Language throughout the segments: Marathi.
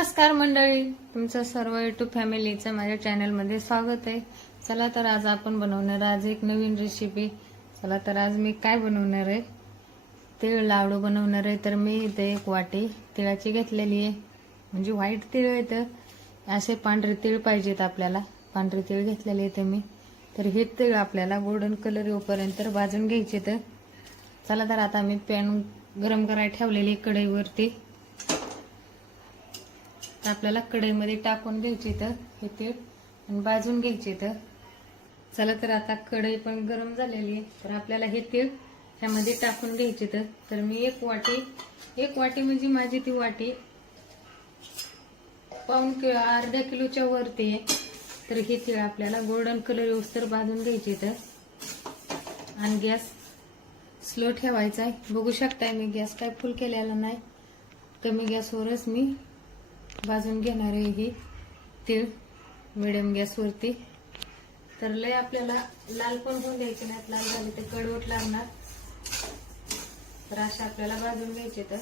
नमस्कार मंडळी. तुमचं सर्व युट्यूब फॅमिलीचं माझ्या चॅनलमध्ये स्वागत आहे. चला तर आज आपण बनवणार आज एक नवीन रेसिपी चला तर आज मी काय बनवणार आहे? तिळ लाडू बनवणार आहे. तर मी इथे एक वाटी तिळाची घेतलेली आहे. म्हणजे व्हाईट तिळ आहे तर असे पांढरे तिळ पाहिजेत आपल्याला. पांढरे तिळ घेतलेले आहे मी. तर हे तिळ आपल्याला गोल्डन कलर येऊपर्यंत भाजून घ्यायचे तर चला तर आता मी पॅन गरम करायला ठेवलेली आहे कढईवरती. तर आपल्याला कढईमध्ये टाकून घ्यायचे तर हे तीळ आणि भाजून घ्यायचे तर चला तर आता कढई पण गरम झालेली आहे. तर आपल्याला हे तीळ ह्यामध्ये टाकून घ्यायचे तर तर मी एक वाटी एक वाटी म्हणजे माझी ती वाटी पाऊन किलो अर्ध्या किलोच्या वरती आहे. तर हे तीळ आपल्याला गोल्डन कलर येऊस भाजून घ्यायचे तर आणि गॅस स्लो ठेवायचा आहे. बघू शकताय मी गॅस काय फुल केलेला नाही. कमी गॅसवरच मी भाजून घेणार आहे ही तीळ मिडियम गॅसवरती. तर लय आपल्याला लाल पण होऊन द्यायचे नाहीत. लाल झाले ते कडवट लागणार. तर अशा आपल्याला भाजून घ्यायचे तर.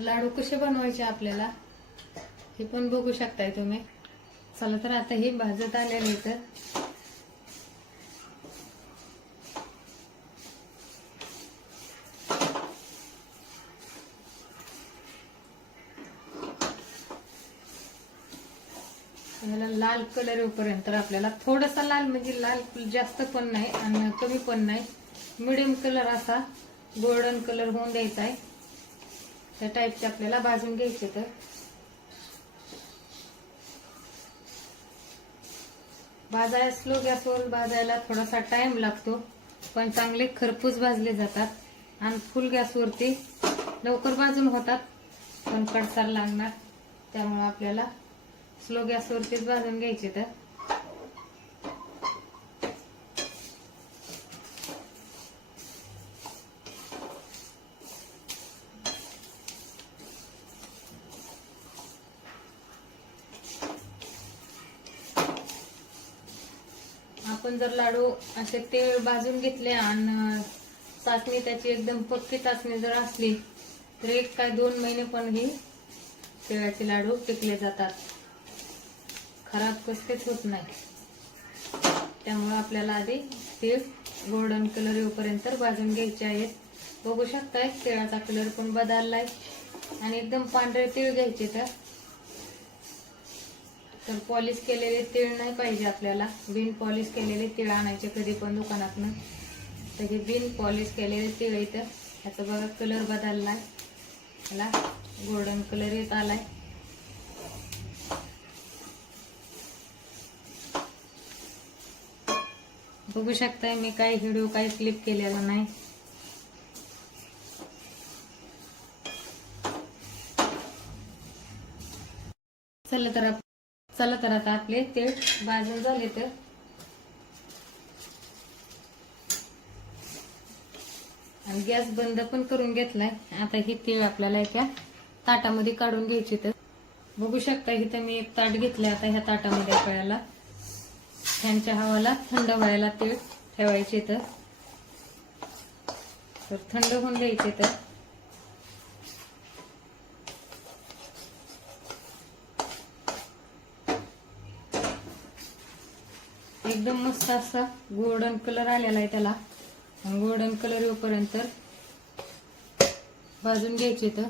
लाडू कसे बनवायचे आपल्याला? हे पण बघू शकताय तुम्ही. चला तर आता हे भाजत आलेले तर. याला लाल कलर येऊपर्यंत आपल्याला थोडासा लाल म्हणजे लाल जास्त पण नाही आणि कमी पण नाही. मिडियम कलर असा गोल्डन कलर होऊन द्यायचा आहे. त्या टाईपचे आपल्याला भाजून घ्यायचे तर. भाजायला स्लो गॅसवर भाजायला थोडासा टाइम लागतो. पण चांगले खरपूस भाजले जातात. आणि फुल गॅसवरती लवकर भाजून होतात. पण कडसार लागणार. त्यामुळे आपल्याला स्लो गॅसवरतीच भाजून घ्यायचे तर. आपण जर लाडू असे तेल भाजून घेतले आणि चाचणी त्याची एकदम पक्की चाचणी जर असली तर एक काय दोन महिने पण ही तिळाचे लाडू टिकले जातात. खराब कसलेच होत नाही. त्यामुळे आपल्याला आधी तीळ गोल्डन कलर येऊपर्यंत भाजून घ्यायचे आहेत. बघू शकताय तिळाचा कलर पण बदललाय. आणि एकदम पांढरे तीळ घ्यायचे तर तर पॉलिश केलेले तीळ नाही पाहिजे आपल्याला. बिन पॉलिश केलेले तीळ आणायचे कधी पण दुकानातनं. तर हे बिन पॉलिश केलेले तीळ इथं. ह्याचा बघा कलर बदललाय. ह्याला गोल्डन कलर येत आलाय. बघू शकताय मी काही व्हिडिओ काही क्लिप केलेला नाही. चला तर आप- चला तर आता आपले तेळ भाजून झाले तर. आणि गॅस बंद पण करून घेतलाय. आता ही तीळ आपल्याला एका ताटामध्ये काढून घ्यायची तर. बघू शकता इथं मी एक ताट घेतलं आता ह्या ताटामध्ये आपल्याला. फॅनच्या हवाला थंड व्हायला तीळ ठेवायचे तर थंड होऊन घ्यायचे तर. एकदम मस्त असा गोल्डन कलर आलेला आहे त्याला. गोल्डन कलर येऊपर्यंत भाजून घ्यायचे तर